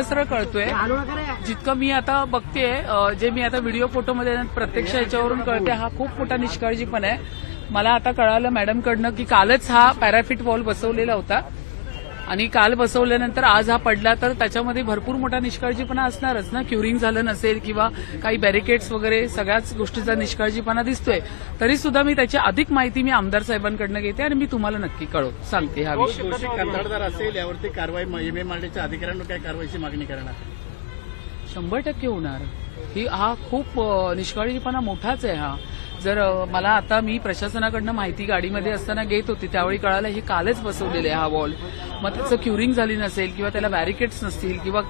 सरळ कळतोय. जितकं मी आता बघतेय, जे मी आता व्हिडिओ फोटोमध्ये प्रत्यक्ष याच्यावरून कळते, हा खूप मोठा निष्काळजीपणा आहे. मला आता कळालं मॅडमकडनं की कालच हा पॅराफिट वॉल बसवलेला होता आणि काल बसवल्यानंतर आज हा पडला, तर त्याच्यामध्ये भरपूर मोठा निष्काळजीपणा असणारच ना. क्युरिंग झालं नसेल किंवा काही बॅरिकेड्स वगैरे सगळ्याच गोष्टीचा निष्काळजीपणा दिसतोय. तरी सुद्धा मी त्याची अधिक माहिती मी आमदार साहेबांकडनं घेते आणि मी तुम्हाला नक्की सांगते हा विषय. दोषी कंत्राटदार असेल यावरती कारवाई एमएमआरडीच्या अधिकाऱ्यांवर काय कारवाईची मागणी करणार? 100% होणार. हा खूप निष्काळजीपणा मोठाच आहे हा. जर मला आता मी प्रशासनाकडनं माहिती गाडीमध्ये असताना घेत होती, त्यावेळी कळालं हे कालच बसवलेलं आहे हा वॉल. मग त्याचं क्युरिंग झाली नसेल किंवा त्याला बॅरिकेड्स नसतील किंवा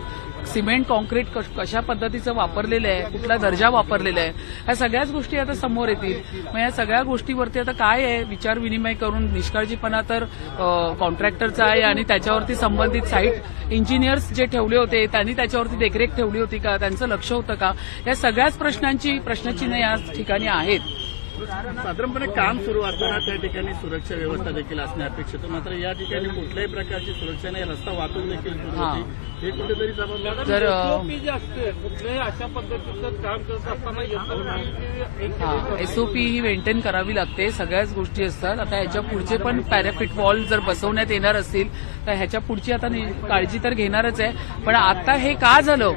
सिमेंट कॉन्क्रीट कशा पद्धतीचं वापरलेलं आहे, कुठला दर्जा वापरलेला आहे, ह्या सगळ्याच गोष्टी आता समोर येतील. मग या सगळ्या गोष्टीवरती आता काय आहे विचार विनिमय करून. निष्काळजीपणा तर कॉन्ट्रॅक्टरचा आहे आणि त्याच्यावरती संबंधित साईट इंजिनियर्स जे ठेवले होते त्यांनी त्याच्यावरती देखरेख ठेवली होती का, त्यांचं लक्ष होतं का, या सगळ्याच प्रश्नचिन्ह या ठिकाणी आहेत. साधारणपणे काम सुरू असताना त्या ठिकाणी सुरक्षा व्यवस्था देखील असणे अपेक्षित आहे. मात्र या ठिकाणी कुठल्याही प्रकारची सुरक्षा नाही, रस्ता वाहतूक देखील सुरू होती. हे कुठेतरी जबाबदार जर कुठल्याही अशा पद्धतीचं काम करत असताना एसओपी ही मेंटेन करावी लागते. सगळ्याच गोष्टी असतात. आता ह्याच्या पुढचे पण पॅराफिट वॉल जर बसवण्यात येणार असतील तर ह्याच्या पुढची आता काळजी तर घेणारच आहे. पण आता हे का झालं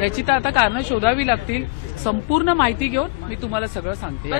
याची तर आता कारणं शोधावी लागतील. संपूर्ण माहिती घेऊन मी तुम्हाला सगळं सांगते.